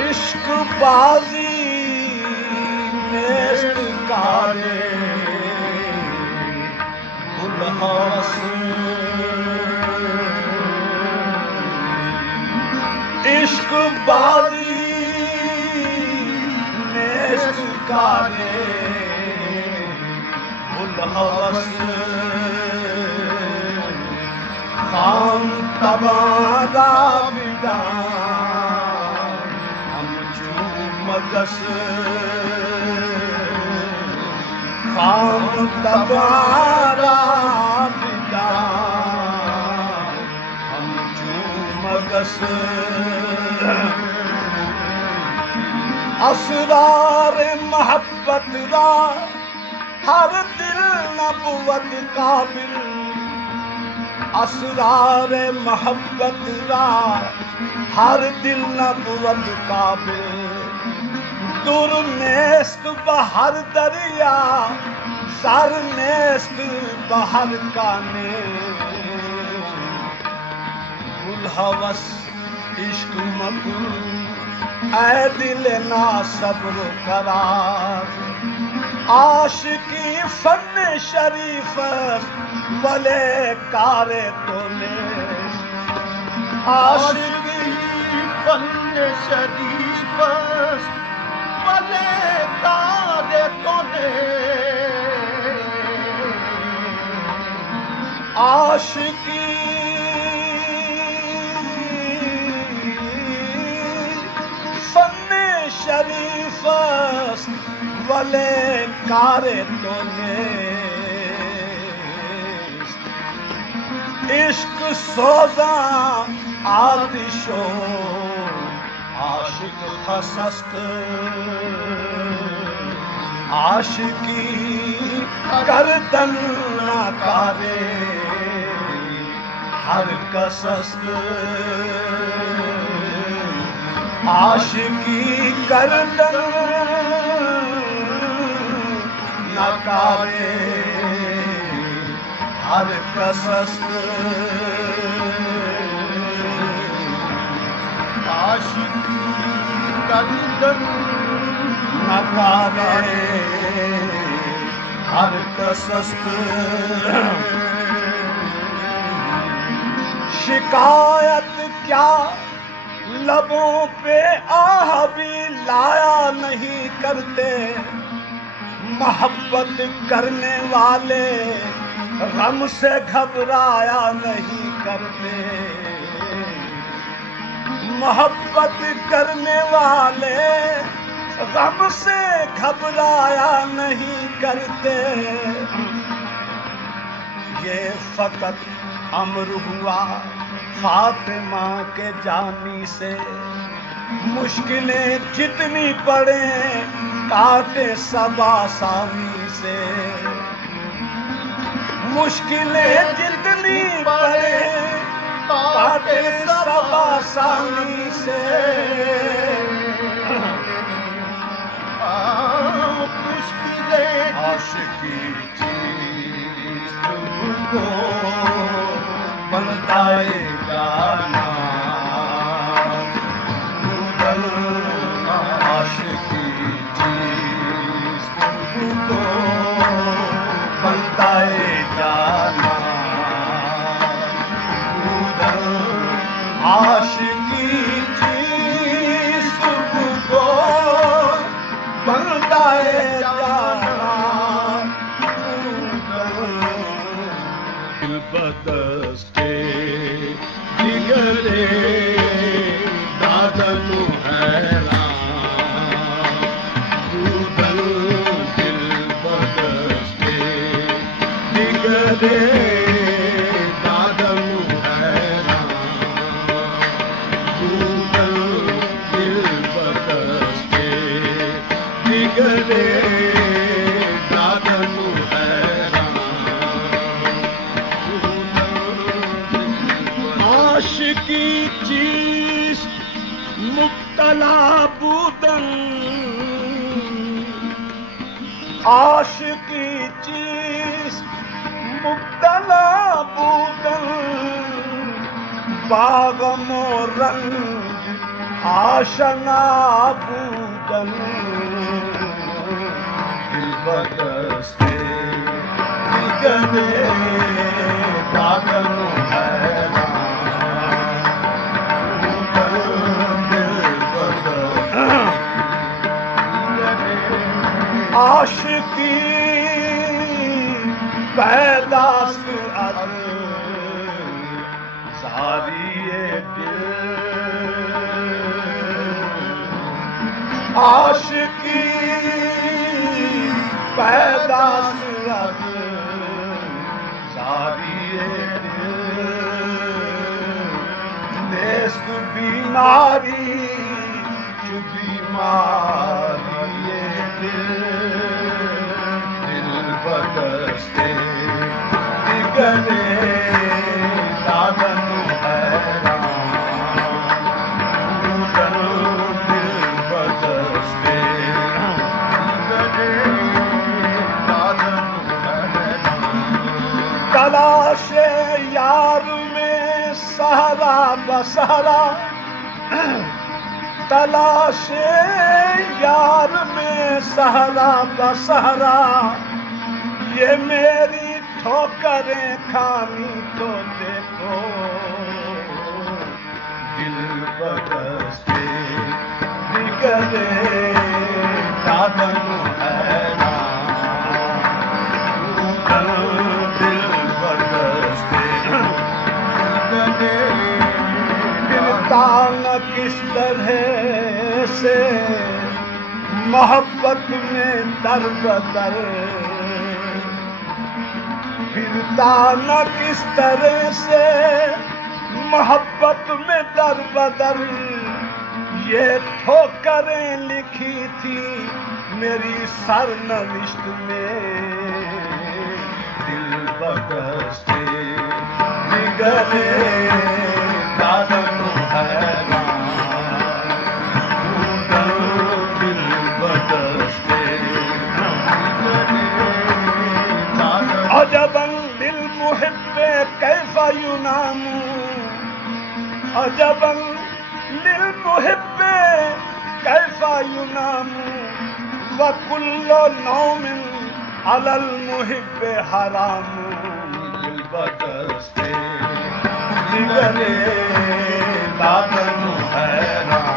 इश्क बाजी नेस्त कारे बुलहवस इश्क बाजी नेस्त कारे बुलहवस खाम तबारा बिदा मगस खाम तबारा बिदा हम मगस असरार मोहब्बत रा हर दिल नबुवत काबिल असरार मोहब्बत रा हर दिल नबुवत काबिल दूर नेस्त बहर दरिया सर नेस्त बहर काने गुलहवस इश्क मकुल ऐ दिल ना सब्र करार आशिकी फन शरीफ वले कारे तोले आशिकी फन शरीफ वले कारे तोले आशिकी शरीफ वले कारे तोले इश्क सोजा आतिशो आशिक खसस्त आशिकी गर्दन नाकारे हर कसस्त आशिकी गर्दन नकारे हर कसस्त आशिकी गर्दन नकारे हर कसस्त शिकायत क्या लबों पे आह भी लाया नहीं करते मोहब्बत करने वाले गम से घबराया नहीं करते मोहब्बत करने वाले गम से घबराया नहीं करते ये फकत अमर हुआ फातिमा के जानी से मुश्किलें जितनी पड़े काटे सबा सामी से मुश्किलें जितनी पड़े काटे सबा सामी से मुश्किलें आशिकी चीज तुमको बनताएगा ना आशिकी चीज तुमको बनताएगा ना आशिकी चीज तुमको बनताएगा ना दिल बदस्ते दिगरे दादनु हैरान दूदल दिल बदस्ते दिगरे दादनु हैरान दूदल दिल बदस्ते दिगरे दादनु आशिकी चीज मुक्त तलाबूदन आशिकी चीज मुब्तला बूदन बागम रंग आशना बूदन दिलबदस्ते दिगने दागन आशिकी पैदास अद सारिये दिल आशिकी पैदास अद सारिये दिल नेस्त बीमारी बीमारी दिलबदस्ते दिगने दागन हैरान दिलबदस्ते दिगने दागन हैरान तलाशे यार में सहारा बसहारा तलाशे यार में सहरा बसहरा ये मेरी ठोकरें खानी तो देखो दिलबदस्ते दिगने दागन हैरान दिलबदस्ते दिगने तान किस तरह से मोहब्बत में दर बदर फिरता न किस तरह से मोहब्बत में दर बदर ये ठोकरें लिखी थी मेरी सरनविश्त में दिलबदस्ते दिगने दागन हैरान दिलबदस्ते अजबन लिलमुहिब्बे कैफा युनामु अजबन लिलमुहिब्बे कैफा युनामु व कुल्लु नौमिन अलल मुहिब्बे हरामु दिलबदस्ते दिगने दागन हैरान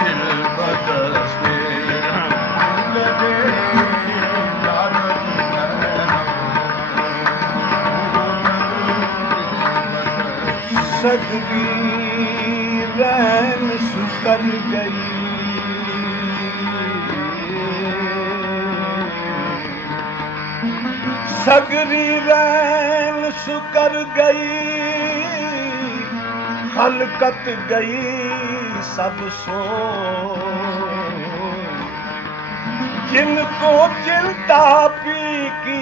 दिलबदस्ते सजगी रैन सुकर गई सगरी रैन सुकर गई खलकत गई सब सो जिनको चिंता पी की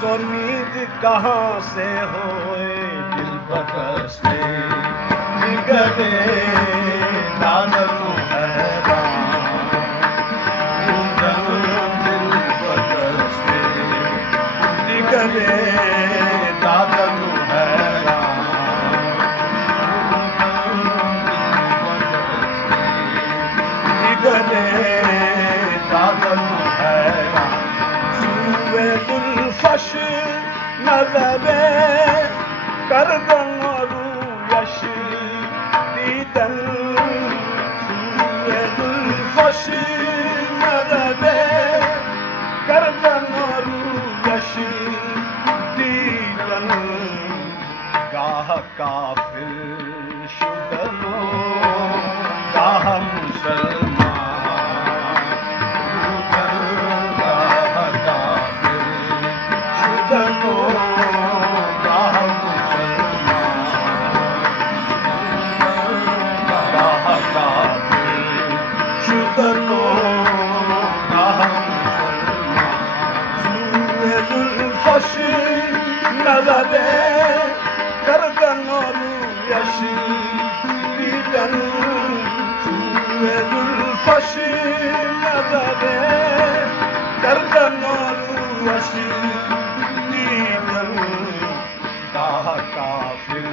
सो नींद कहाँ से होए दिलबदस्ते दिगने दागन हैरान दिलबदस्ते दिगने दागन हैरान दिगने दागन हैरान सूए दुल्फश नजरे करदन रूयश दीदन सूए दुल्फश नजरे करदन रूयश दीदन गाह काफिर शुदनो गाह मुसलमान गाह काफिर शुदनो गाह मुसलमान नजरे गर्दनो रूसी दीदन गाह काफिर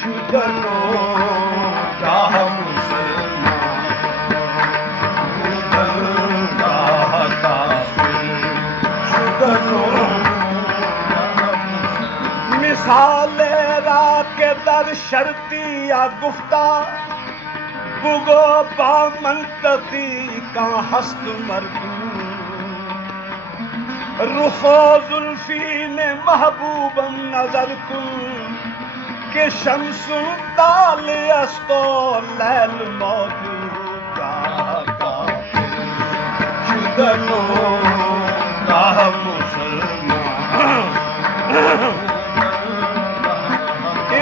शुदनो गाह मुसलमान गाह काफिर शुदनो मिसाल रा के दर शर्ती या गुफ्ता बुगो बा मंतकी का हस्त मरदू रुखो जुल्फी ने महबूबम नजर कुन के शम्सुन ताल अस्तो लैल मौजूद का शुदनो गाह मुसलमान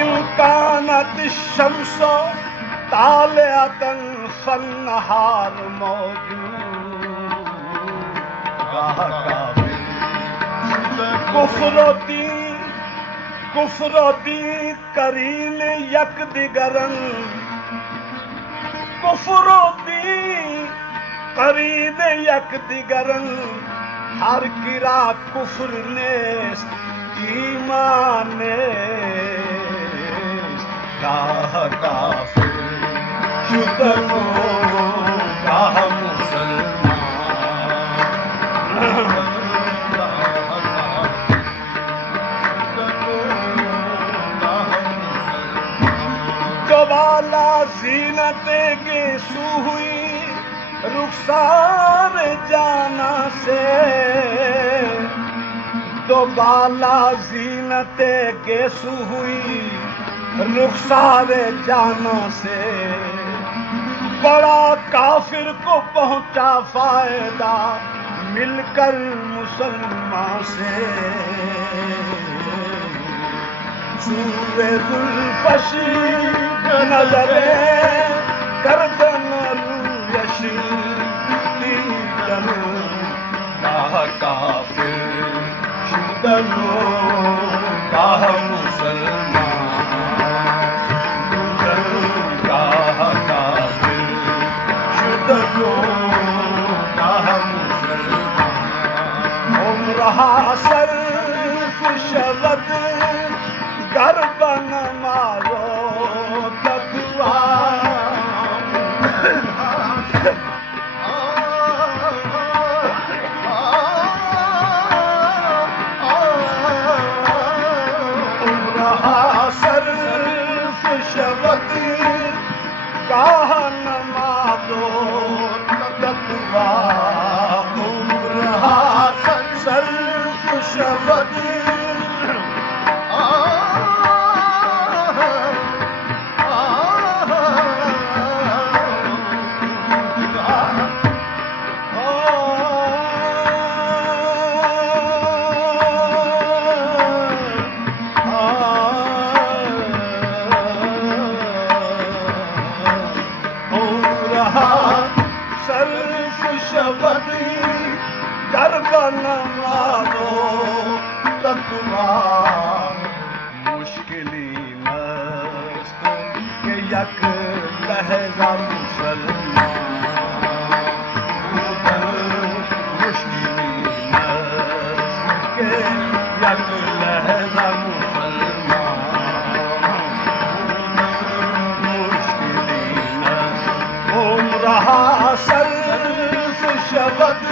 इम्कानत शम्सो तालियातन फन्नहार मौजूद गाह काफिर कुफरोती करीन यक दिगरन कुफरोती करीन यक दिगरन हर किरा कुफर नेस्त ईमान नेस्त गाह काफिर शुदनो गाह मुसलमान वाला जीनत के सुहुई रुखसार जाना से तो बाला जीनत के सुहुई रुखसार जाना से बड़ा काफिर को पहुंचा फायदा मिलकर मुसलमान से सूरे जुल्फशी नजरे गर्दन रूयशी दीदन गाह काफिर शुदनो गाह मुसलमान गाह काफिर शुदनो गाह मुसलमान उम्रहा सर्फ शबद गर्बन मारो तकवा सर्फ शबद गाहन मारो तकवा सर्फ शबद मुश्किली मस्त के यक लहजा मुसलमान मुश्किली मस्त के यक लहजा मुसलमान मुश्किली मस्त उम्रहा सर्फ शबद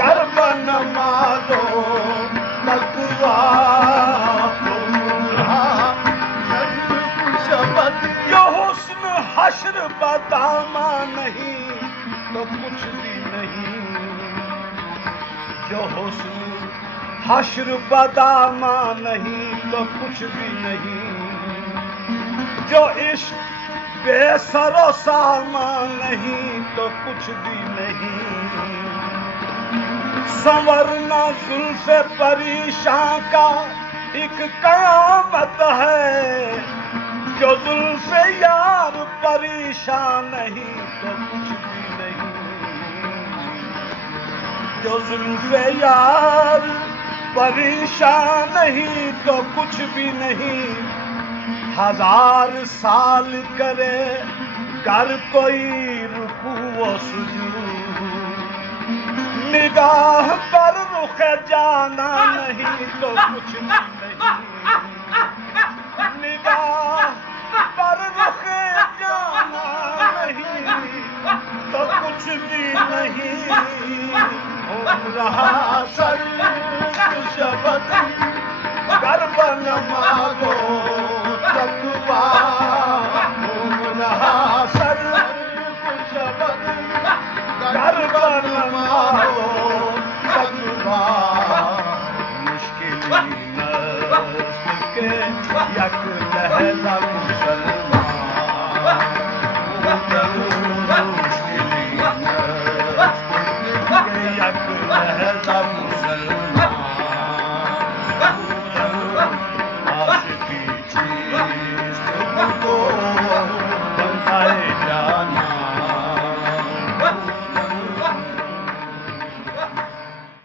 गर्बन मारो तकवा यो हुस्न हश्र बदामा नहीं तो कुछ भी नहीं जो हुस्न हश्र बदामा नहीं तो कुछ भी नहीं जो इश्क बेसरो सामा नहीं तो कुछ भी नहीं संवरना जुल्फ़े परेशान का एक कयामत है जो जुल्फ़े यार परेशान नहीं तो कुछ भी नहीं जो जुल्फ़े यार परेशान नहीं तो कुछ भी नहीं 1000 साल करे कर कोई रुकू व सुजूद निगाह पर रुख जाना नहीं तो कुछ भी नहीं, निगाह पर रुख जाना नहीं तो कुछ भी नहीं। घूम रहा सर शब्द गर्व न मारो तकवा, घूम रहा सर शब्द गर्व न मारो तकवा। मुश्किल नस्ल के यक